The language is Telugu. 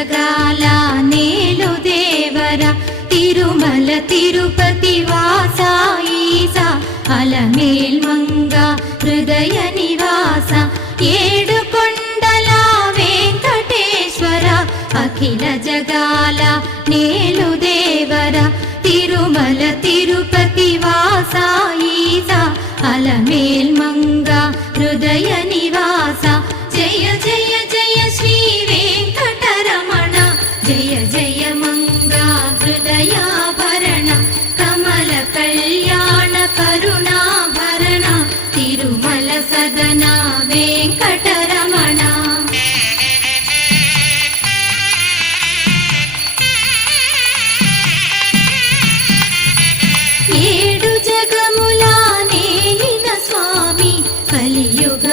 జగాల నేలు దేవర తిరుమల తిరుపతి వాస ఈసా అలమేల్ మంగ హృదయ నివాస ఏడు కొండల వెంకటేశ్వర అఖిల జగాల నేలు దేవర తిరుమల తిరుపతి వాస ఈసా అలమేల్ మంగ హృదయ నివాస జయ జయ జయ శ్రీ వెంకటరమణ జయ జయ మంగ హృదయాభరణ కమల కళ్యాణ కరుణాభరణ తిరుమల సదన వెంకటరమణ. ఏడు జగముల నేలిన స్వామి కలియుగ